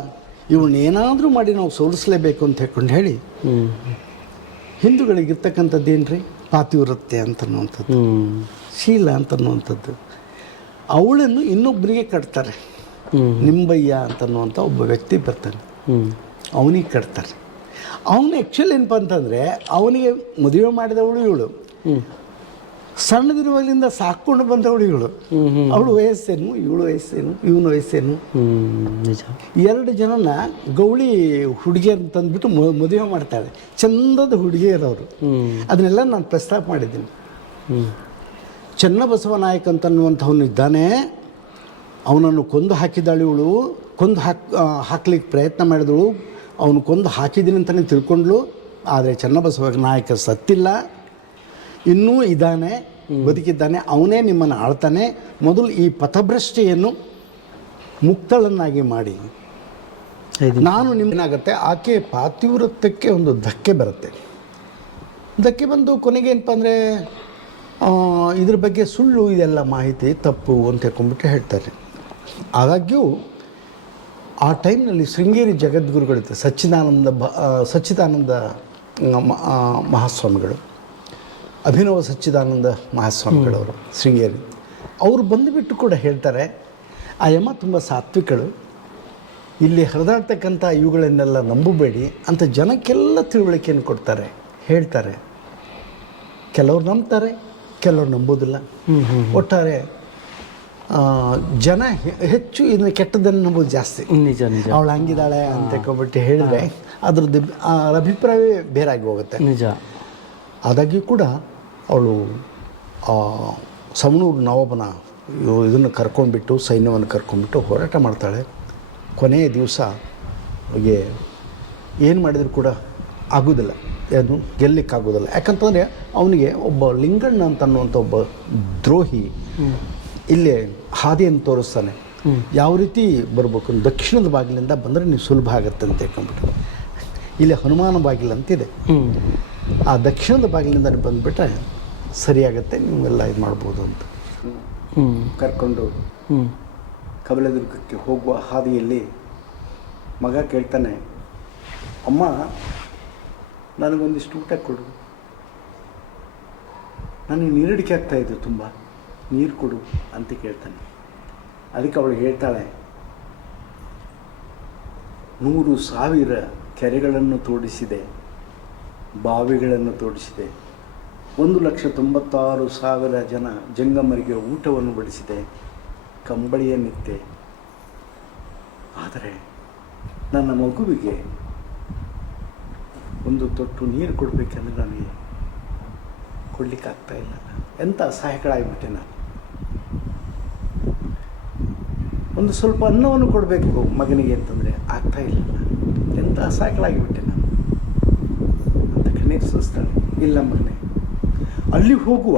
ಇವಳನ್ನ ಏನಾದರೂ ಮಾಡಿ ನಾವು ಸೋಲಿಸಲೇಬೇಕು ಅಂತ ಹೇಳ್ಕೊಂಡು ಹೇಳಿ ಹಿಂದೂಗಳಿಗಿರ್ತಕ್ಕಂಥದ್ದು ಏನ್ರಿ ಪಾತಿವ್ರತ್ಯ ಅಂತನ್ನುವಂಥದ್ದು ಶೀಲ ಅಂತನ್ನುವಂಥದ್ದು. ಅವಳನ್ನು ಇನ್ನೊಬ್ಬರಿಗೆ ಕಟ್ತಾರೆ. ನಿಂಬಯ್ಯ ಅಂತನ್ನುವಂಥ ಒಬ್ಬ ವ್ಯಕ್ತಿ ಬರ್ತಾನೆ. ಅವನಿಗೆ ಕಟ್ತಾರೆ. ಅವನು ಆ್ಯಕ್ಚುಲಿ ಏನಪ್ಪ ಅಂತಂದರೆ ಅವನಿಗೆ ಮದುವೆ ಮಾಡಿದವಳು ಇವಳು. ಸಣ್ಣದಿರುವಾಗಲಿಂದ ಸಾಕೊಂಡು ಬಂದವಳು ಇವಳು. ಅವಳು ವಯಸ್ಸೇನು ಇವಳು ವಯಸ್ಸೇನು ಇವನು ವಯಸ್ಸೇನು? ನಿಜ. ಎರಡು ಜನನ ಗೌಳಿ ಹುಡುಗಿ ಅಂತಂದ್ಬಿಟ್ಟು ಮದುವೆ ಮಾಡ್ತಾಳೆ. ಚಂದದ ಹುಡುಗಿಯರವರು. ಅದನ್ನೆಲ್ಲ ನಾನು ಪ್ರಸ್ತಾಪ ಮಾಡಿದ್ದೀನಿ. ಚನ್ನಬಸವ ನಾಯಕ್ ಅಂತನ್ನುವಂಥವನು ಇದ್ದಾನೆ. ಅವನನ್ನು ಕೊಂದು ಹಾಕಿದ್ದಾಳೆ ಇವಳು. ಕೊಂದು ಹಾಕ್ ಹಾಕ್ಲಿಕ್ಕೆ ಪ್ರಯತ್ನ ಮಾಡಿದಳು. ಅವನು ಕೊಂದು ಹಾಕಿದ್ದೀನಿ ಅಂತಲೇ ತಿಳ್ಕೊಂಡ್ಳು. ಆದರೆ ಚನ್ನಬಸವ ನಾಯಕ ಸತ್ತಿಲ್ಲ. ಇನ್ನೂ ಇದ್ದಾನೆ ಬದುಕಿದ್ದಾನೆ ಅವನೇ ನಿಮ್ಮನ್ನು ಆಳ್ತಾನೆ. ಮೊದಲು ಈ ಪಥಭ್ರಷ್ಟೆಯನ್ನು ಮುಕ್ತಳನ್ನಾಗಿ ಮಾಡಿ. ನಾನು ನಿಮ್ಮನಾಗತ್ತೆ ಆಕೆ ಪಾತಿವ್ರತ್ಯಕ್ಕೆ ಒಂದು ಧಕ್ಕೆ ಬರುತ್ತೆ. ಧಕ್ಕೆ ಬಂದು ಕೊನೆಗೆ ಏನಪ್ಪ ಅಂದರೆ ಇದ್ರ ಬಗ್ಗೆ ಸುಳ್ಳು ಇದೆಲ್ಲ ಮಾಹಿತಿ ತಪ್ಪು ಅಂತ ಹೇಳ್ಕೊಂಬಿಟ್ಟು ಹೇಳ್ತಾರೆ. ಆದಾಗ್ಯೂ ಆ ಟೈಮ್ನಲ್ಲಿ ಶೃಂಗೇರಿ ಜಗದ್ಗುರುಗಳಿದ್ದ ಸಚ್ಚಿದಾನಂದ ಬ ಸಚ್ಚಿದಾನಂದ ಮಹಾಸ್ವಾಮಿಗಳು ಅಭಿನವ ಸಚ್ಚಿದಾನಂದ ಮಹಾಸ್ವಾಮಿಗಳವರು ಶೃಂಗೇರಿ. ಅವರು ಬಂದುಬಿಟ್ಟು ಕೂಡ ಹೇಳ್ತಾರೆ ಆ ಯಮ ತುಂಬ ಸಾತ್ವಿಕಳು ಇಲ್ಲಿ ಹರಿದಾಡ್ತಕ್ಕಂಥ ಇವುಗಳನ್ನೆಲ್ಲ ನಂಬಬೇಡಿ ಅಂತ ಜನಕ್ಕೆಲ್ಲ ತಿಳುವಳಿಕೆಯನ್ನು ಕೊಡ್ತಾರೆ ಹೇಳ್ತಾರೆ. ಕೆಲವ್ರು ನಂಬ್ತಾರೆ ಕೆಲವ್ರು ನಂಬೋದಿಲ್ಲ ಒಟ್ಟಾರೆ ಜನ ಹೆಚ್ಚು ಇದನ್ನ ಕೆಟ್ಟದನ್ನು ನಂಬೋದು ಜಾಸ್ತಿ. ನಿಜ ನಿಜ. ಅವಳು ಹಂಗಿದ್ದಾಳೆ ಅಂತ ಕೊಬ್ಬಿಟ್ಟು ಹೇಳಿದ್ರೆ ಅದ್ರದ್ದು ಅಭಿಪ್ರಾಯವೇ ಬೇರಾಗಿ ಹೋಗುತ್ತೆ. ನಿಜ. ಆದಾಗ್ಯೂ ಕೂಡ ಅವಳು ಆ ಸವಣೂರು ನವಾಬನ ಇದನ್ನು ಕರ್ಕೊಂಡ್ಬಿಟ್ಟು ಸೈನ್ಯವನ್ನು ಕರ್ಕೊಂಡ್ಬಿಟ್ಟು ಹೋರಾಟ ಮಾಡ್ತಾಳೆ. ಕೊನೆಯ ದಿವಸ ಅವಳಿಗೆ ಏನು ಮಾಡಿದರೂ ಕೂಡ ಆಗೋದಿಲ್ಲ. ಏನು ಗೆಲ್ಲಕ್ಕಾಗೋದಿಲ್ಲ. ಯಾಕಂತಂದರೆ ಅವನಿಗೆ ಒಬ್ಬ ಲಿಂಗಣ್ಣ ಅಂತ ಅನ್ನುವಂಥ ಒಬ್ಬ ದ್ರೋಹಿ ಇಲ್ಲೇ ಹಾದಿಯನ್ನು ತೋರಿಸ್ತಾನೆ. ಯಾವ ರೀತಿ ಬರಬೇಕು? ದಕ್ಷಿಣದ ಬಾಗಿಲಿಂದ ಬಂದರೆ ನೀವು ಸುಲಭ ಆಗುತ್ತೆ ಅಂತ ಹೇಳ್ಕೊಂಡ್ಬಿಟ್ಟು ಇಲ್ಲಿ ಹನುಮಾನ ಬಾಗಿಲು ಅಂತಿದೆ ಆ ದಕ್ಷಿಣದ ಬಾಗಿಲಿಂದ ಬಂದುಬಿಟ್ರೆ ಸರಿಯಾಗತ್ತೆ ನೀವೆಲ್ಲ ಇದು ಮಾಡ್ಬೋದು ಅಂತ. ಕರ್ಕೊಂಡು ಕಬಲದುರ್ಗಕ್ಕೆ ಹೋಗುವ ಹಾದಿಯಲ್ಲಿ ಮಗ ಕೇಳ್ತಾನೆ ಅಮ್ಮ ನನಗೊಂದಿಷ್ಟು ಊಟ ಕೊಡು. ನನಗೆ ನೀರಡಿಕೆ ಆಗ್ತಾ ಇದ್ದರು ತುಂಬ ನೀರು ಕೊಡು ಅಂತ ಕೇಳ್ತಾನೆ. ಅದಕ್ಕೆ ಅವಳು ಹೇಳ್ತಾಳೆ ನೂರು ಸಾವಿರ ಕೆರೆಗಳನ್ನು ತೋಡಿಸಿದೆ ಬಾವಿಗಳನ್ನು ತೋಡಿಸಿದೆ. ಒಂದು ಲಕ್ಷ ತೊಂಬತ್ತಾರು ಸಾವಿರ ಜನ ಜಂಗಮರಿಗೆ ಊಟವನ್ನು ಬಡಿಸಿದೆ. ಕಂಬಳಿಯನ್ನಿತ್ತೆ ಆದರೆ ನನ್ನ ಮಗುವಿಗೆ ಒಂದು ತೊಟ್ಟು ನೀರು ಕೊಡಬೇಕೆಂದ್ರೆ ನನಗೆ ಕೊಡಲಿಕ್ಕಾಗ್ತಾ ಇಲ್ಲ. ಎಂಥ ಅಸಹಾಯಕಳಾಗಿಬಿಟ್ಟೆ ನಾನು. ಒಂದು ಸ್ವಲ್ಪ ಅನ್ನವನ್ನು ಕೊಡಬೇಕು ಮಗನಿಗೆ ಅಂತಂದರೆ ಆಗ್ತಾ ಇಲ್ಲ. ಎಂಥ ಅಸಹಾಯಕಳಾಗಿಬಿಟ್ಟೆ ನಾನು. ಅಂತ ಕಣ್ಣೀರು ಸುರಿಸ್ತಾಳೆ. ಇಲ್ಲ ಮಗನೇ ಅಲ್ಲಿ ಹೋಗುವ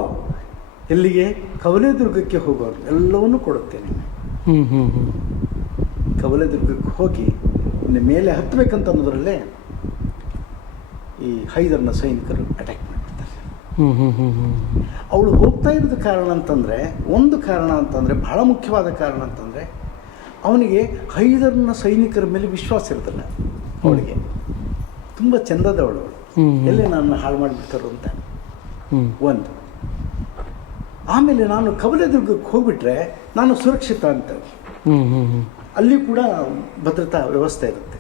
ಎಲ್ಲಿಗೆ? ಕವಲೆದುರ್ಗಕ್ಕೆ ಹೋಗುವ ಎಲ್ಲವನ್ನೂ ಕೊಡುತ್ತೇನೆ. ಕವಲೆದುರ್ಗಕ್ಕೆ ಹೋಗಿ ಇನ್ನು ಮೇಲೆ ಹತ್ತಬೇಕಂತ ಅನ್ನೋದ್ರಲ್ಲೇ ಈ ಹೈದರ್ನ ಸೈನಿಕರು ಅಟ್ಯಾಕ್ ಹ್ಞೂ ಅವಳು ಹೋಗ್ತಾ ಇರೋದು ಕಾರಣ ಅಂತಂದರೆ ಒಂದು ಕಾರಣ ಅಂತಂದರೆ ಬಹಳ ಮುಖ್ಯವಾದ ಕಾರಣ ಅಂತಂದರೆ ಅವನಿಗೆ ಹೈದರ್ನ ಸೈನಿಕರ ಮೇಲೆ ವಿಶ್ವಾಸ ಇರೋದಿಲ್ಲ ಅವಳಿಗೆ. ತುಂಬ ಚಂದದವಳು. ಎಲ್ಲಿ ನನ್ನ ಹಾಳು ಮಾಡಿಬಿಡ್ತಾರೋ ಅಂತ. ಒಂದು. ಆಮೇಲೆ ನಾನು ಕವಲದುರ್ಗಕ್ಕೆ ಹೋಗ್ಬಿಟ್ರೆ ನಾನು ಸುರಕ್ಷಿತ ಅಂತ. ಅಲ್ಲಿ ಕೂಡ ಭದ್ರತಾ ವ್ಯವಸ್ಥೆ ಇರುತ್ತೆ.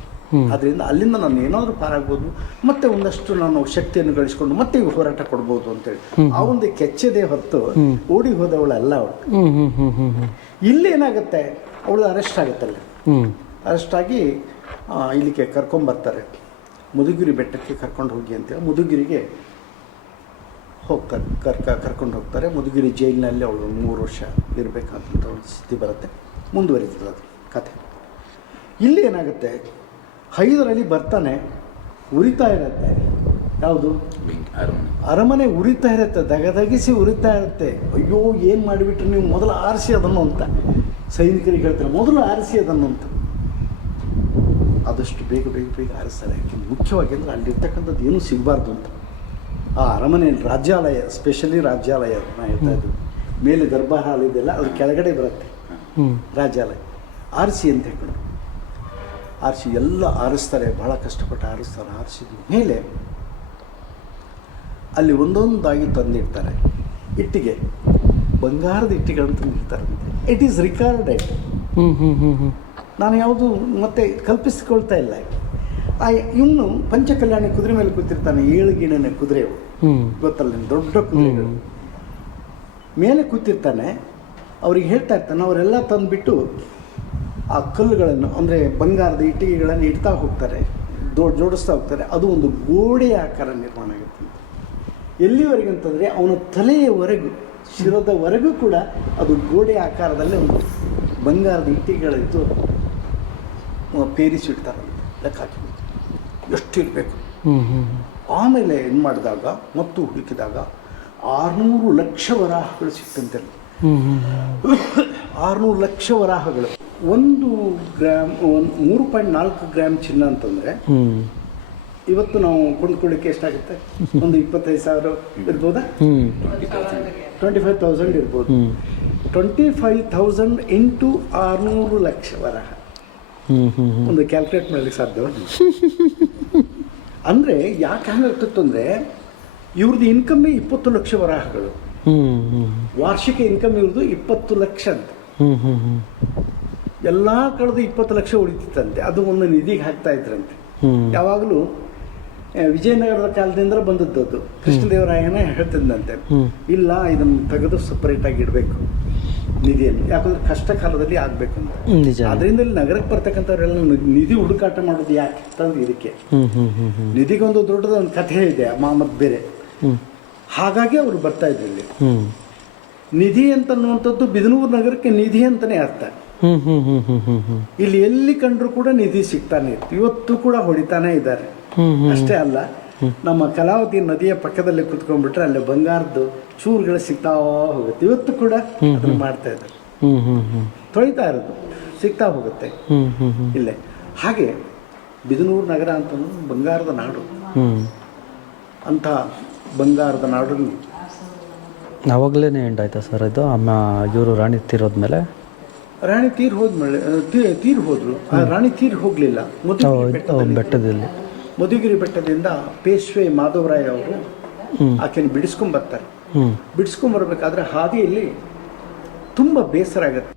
ಅದರಿಂದ ಅಲ್ಲಿಂದ ನಾನು ಏನಾದರೂ ಪಾರಾಗ್ಬೋದು ಮತ್ತೆ ಒಂದಷ್ಟು ನಾನು ಶಕ್ತಿಯನ್ನು ಗಳಿಸ್ಕೊಂಡು ಮತ್ತೆ ಹೋರಾಟ ಕೊಡ್ಬೋದು ಅಂತೇಳಿ. ಆ ಒಂದು ಕೆಚ್ಚದೆ ಹೊತ್ತು ಓಡಿ ಹೋದವಳಲ್ಲ ಅವಳು. ಇಲ್ಲಿ ಏನಾಗುತ್ತೆ ಅವಳು ಅರೆಸ್ಟ್ ಆಗುತ್ತಲ್ಲ. ಅರೆಸ್ಟ್ ಆಗಿ ಇಲ್ಲಿಗೆ ಕರ್ಕೊಂಬರ್ತಾರೆ. ಮುದುಗಿರಿ ಬೆಟ್ಟಕ್ಕೆ ಕರ್ಕೊಂಡು ಹೋಗಿ ಅಂತೇಳಿ ಮುದುಗಿರಿಗೆ ಕರ್ ಕರ್ಕ ಕರ್ಕೊಂಡು ಹೋಗ್ತಾರೆ. ಮುದುಗಿರಿ ಜೈಲಿನಲ್ಲಿ ಅವಳು ಮೂರು ವರ್ಷ ಇರಬೇಕಂತ ಒಂದು ಸ್ಥಿತಿ ಬರುತ್ತೆ. ಮುಂದುವರಿತದೆ ಅದು ಕಥೆ. ಇಲ್ಲಿ ಏನಾಗುತ್ತೆ? ಹೈದರಲ್ಲಿ ಬರ್ತಾನೆ ಉರಿತಾ ಇರುತ್ತೆ. ಯಾವುದು? ಅರಮನೆ. ಅರಮನೆ ಉರಿತಾ ಇರುತ್ತೆ ದಗದಗಿಸಿ ಉರಿತಾ ಇರುತ್ತೆ. ಅಯ್ಯೋ ಏನು ಮಾಡಿಬಿಟ್ರು ನೀವು? ಮೊದಲು ಆರಿಸಿ ಅದನ್ನು ಅಂತ. ಸೈನಿಕರಿಗೆ ಹೇಳ್ತಾರೆ ಮೊದಲು ಆರಿಸಿ ಅದನ್ನು ಅಂತ. ಆದಷ್ಟು ಬೇಗ ಬೇಗ ಬೇಗ ಆರಿಸ್ತಾರೆ. ಯಾಕೆಂದ್ರೆ ಮುಖ್ಯವಾಗಿ ಅಂದರೆ ಅಲ್ಲಿರ್ತಕ್ಕಂಥದ್ದು ಏನೂ ಸಿಗಬಾರ್ದು ಅಂತ. ಆ ಅರಮನೆ ರಾಜ್ಯಾಲಯ ಸ್ಪೆಷಲಿ ರಾಜ್ಯಾಲಯ ನಾನು ಹೇಳ್ತಾ ಇದ್ದು ಮೇಲೆ ಗರ್ಭ ಹಾಲಿದೆಲ್ಲ ಅದ್ರ ಕೆಳಗಡೆ ಬರುತ್ತೆ. ರಾಜ್ಯಾಲಯ. ಆರಿಸಿ ಅಂತ ಹೇಳ್ಕೊಂಡು. ಆರಿಸಿ ಎಲ್ಲ ಆರಿಸ್ತಾರೆ ಭಾಳ ಕಷ್ಟಪಟ್ಟು ಆರಿಸ್ತಾರೆ ಆರಿಸಿದ ಮೇಲೆ ಅಲ್ಲಿ ಒಂದೊಂದಾಗಿ ತಂದಿಡ್ತಾರೆ. ಇಟ್ಟಿಗೆ ಬಂಗಾರದ ಇಟ್ಟಿಗೆಗಳನ್ನು ತಂದಿರ್ತಾರೆ ಇಟ್ ಈಸ್ ರಿಕಾರ್ಡೆಡ್ ಹ್ಞೂ ಹ್ಞೂ ಹ್ಞೂ ಹ್ಞೂ ನಾನು ಯಾವುದು ಮತ್ತೆ ಕಲ್ಪಿಸಿಕೊಳ್ತಾ ಇಲ್ಲ. ಆ ಇವನು ಪಂಚಕಲ್ಯಾಣಿ ಕುದುರೆ ಮೇಲೆ ಕೂತಿರ್ತಾನೆ ಏಳು ಗಿಣನೆ ಕುದುರೆ ಅವು. ಹ್ಞೂ ಗೊತ್ತಲ್ಲ ನಿಮ್ಗೆ ದೊಡ್ಡ ಕುದುರೆಗಳು ಮೇಲೆ ಕೂತಿರ್ತಾನೆ ಅವ್ರಿಗೆ ಹೇಳ್ತಾ ಇರ್ತಾನೆ ಅವರೆಲ್ಲ ತಂದುಬಿಟ್ಟು ಆ ಕಲ್ಲುಗಳನ್ನು ಅಂದರೆ ಬಂಗಾರದ ಇಟ್ಟಿಗೆಗಳನ್ನು ಇಡ್ತಾ ಹೋಗ್ತಾರೆ ದೊಡ್ಡ ಜೋಡಿಸ್ತಾ ಹೋಗ್ತಾರೆ. ಅದು ಒಂದು ಗೋಡೆ ಆಕಾರ ನಿರ್ಮಾಣ ಆಗುತ್ತೆ. ಎಲ್ಲಿವರೆಗೆ ಅಂತಂದರೆ ಅವನ ತಲೆಯವರೆಗೂ ಶಿರದವರೆಗೂ ಕೂಡ ಅದು ಗೋಡೆ ಆಕಾರದಲ್ಲೇ ಒಂದು ಬಂಗಾರದ ಇಟ್ಟಿಗೆಗಳಿದ್ದು ಪೇರಿಸಿಡ್ತಾರೆ ಲೆಕ್ಕ ಹಾಕಿ ಎಷ್ಟು ಇರಬೇಕು ಆಮೇಲೆ ಏನು ಮಾಡಿದಾಗ ಮತ್ತು ಹುಡುಕಿದಾಗ ಆರುನೂರು ಲಕ್ಷ ವರಾಹಗಳು ಸಿಕ್ತಂತೆ ಹ್ಞೂ ಆರುನೂರು ಲಕ್ಷ ವರಾಹಗಳು. ಒಂದು ಗ್ರಾಮ್ ಒಂದು ಮೂರು ಪಾಯಿಂಟ್ ನಾಲ್ಕು ಗ್ರಾಮ್ ಚಿನ್ನ ಅಂತಂದರೆ ಇವತ್ತು ನಾವು ಕೊಂಡ್ಕೊಳ್ಳಿಕ್ಕೆ ಎಷ್ಟಾಗುತ್ತೆ? ಒಂದು ಇಪ್ಪತ್ತೈದು ಸಾವಿರ ಇರ್ಬೋದಾ? ಟ್ವೆಂಟಿ ಫೈವ್ ತೌಸಂಡ್ ಇರ್ಬೋದು. ಟ್ವೆಂಟಿ ಫೈವ್ ತೌಸಂಡ್ ಇಂಟು ಆರುನೂರು ಲಕ್ಷ ವರಹ. ಒಂದು ಕ್ಯಾಲ್ಕುಲೇಟ್ ಮಾಡಲಿಕ್ಕೆ ಸಾಧ್ಯ ಅಂದರೆ ಯಾಕೆ ಹಂಗಾಗ್ತಿತ್ತು ಅಂದರೆ ಇವ್ರದ್ದು ಇನ್ಕಮ್ಮೇ ಇಪ್ಪತ್ತು ಲಕ್ಷ ವರಾಹಗಳು. ವಾರ್ಷಿಕ ಇನ್ಕಮ್ ಇವ್ರದ್ದು ಇಪ್ಪತ್ತು ಲಕ್ಷ ಅಂತ. ಎಲ್ಲ ಕಳೆದು ಇಪ್ಪತ್ತು ಲಕ್ಷ ಉಳಿತಿತ್ತಂತೆ. ಅದು ಒಂದು ನಿಧಿಗೆ ಹಾಕ್ತಾ ಇದ್ರಂತೆ. ಯಾವಾಗಲೂ ವಿಜಯನಗರದ ಕಾಲದಿಂದ ಬಂದದ್ದು ಅದು ಕೃಷ್ಣದೇವರಾಯನ ಹೇಳ್ತಿದ್ದಂತೆ ಇಲ್ಲ ಇದನ್ನು ತೆಗೆದು ಆಗಿ ಇಡಬೇಕು. ನಿಧಿಯನ್ನು ಯಾಕಂದ್ರೆ ಕಷ್ಟ ಕಾಲದಲ್ಲಿ ಆಗಬೇಕು ಅಂತ. ನಿಜ. ಅದರಿಂದ ಇಲ್ಲಿ ನಗರಕ್ಕೆ ಬರ್ತಕ್ಕಂಥವ್ರೆಲ್ಲ ನಿಧಿ ಹುಡುಕಾಟ ಮಾಡೋದು ಯಾಕೆ ಅಂತಂದ್ರೆ ಇದಕ್ಕೆ. ನಿಧಿಗೊಂದು ದೊಡ್ಡದ ಒಂದು ಕಥೆ ಇದೆ ಮಾಮದ್ ಬೇರೆ. ಹಾಗಾಗಿ ಅವರು ಬರ್ತಾ ಇದ್ರು ಇಲ್ಲಿ. ನಿಧಿ ಅಂತ ಅಂತನ್ನುವಂಥದ್ದು ಬಿದನೂರು ನಗರಕ್ಕೆ ನಿಧಿ ಅಂತಲೇ ಅರ್ಥ. ಇಲ್ಲಿ ಎಲ್ಲಿ ಕಂಡ್ರು ಕೂಡ ನಿಧಿ ಸಿಗ್ತಾನೆ ಇತ್ತು. ಇವತ್ತು ಕೂಡ ಹೊಡಿತಾನೆ ಇದ್ದಾರೆ. ಅಷ್ಟೇ ಅಲ್ಲ ನಮ್ಮ ಕಲಾವತಿ ನದಿಯ ಪಕ್ಕದಲ್ಲಿ ಕುತ್ಕೊಂಡ್ಬಿಟ್ರೆ ಅಲ್ಲಿ ಬಂಗಾರದ್ದು ಚೂರುಗಳು ಸಿಗ್ತಾ ಹೋಗುತ್ತೆ. ಇವತ್ತು ಕೂಡ ಅದನ್ನ ಮಾಡ್ತಾ ಇದ್ದಾರೆ. ತೊಳಿತಾ ಇರೋದು ಸಿಗ್ತಾ ಹೋಗುತ್ತೆ. ಇಲ್ಲೇ. ಹಾಗೆ ಬಿದನೂರು ನಗರ ಅಂತ ಬಂಗಾರದ ನಾಡು. ಅಂತ ಬಂಗಾರದ ನಾಡು ಅವಾಗಲೇ ಎಂಡ್ ಆಯ್ತಾ ಸರ್ ಇದು? ಅಮ್ಮ ಇವರು ರಾಣಿ ತೀರೋದ್ಮೇಲೆ ರಾಣಿ ತೀರ್ ಹೋದ್ಮೇಲೆ ತೀರ್ ಹೋದ್ರು. ರಾಣಿ ತೀರ್ ಹೋಗ್ಲಿಲ್ಲ. ಬೆಟ್ಟದಲ್ಲಿ. ಮಧುಗಿರಿ ಬೆಟ್ಟದಿಂದ ಪೇಶ್ವೆ ಮಾಧವರಾಯ ಅವರು ಆಕೆಯನ್ನು ಬಿಡಿಸ್ಕೊಂಡ್ ಬರ್ತಾರೆ. ಹ್ಞೂ ಬಿಡಿಸ್ಕೊಂಡ್ ಬರ್ಬೇಕಾದ್ರೆ ಹಾದಿಯಲ್ಲಿ ತುಂಬ ಬೇಸರ ಆಗತ್ತೆ.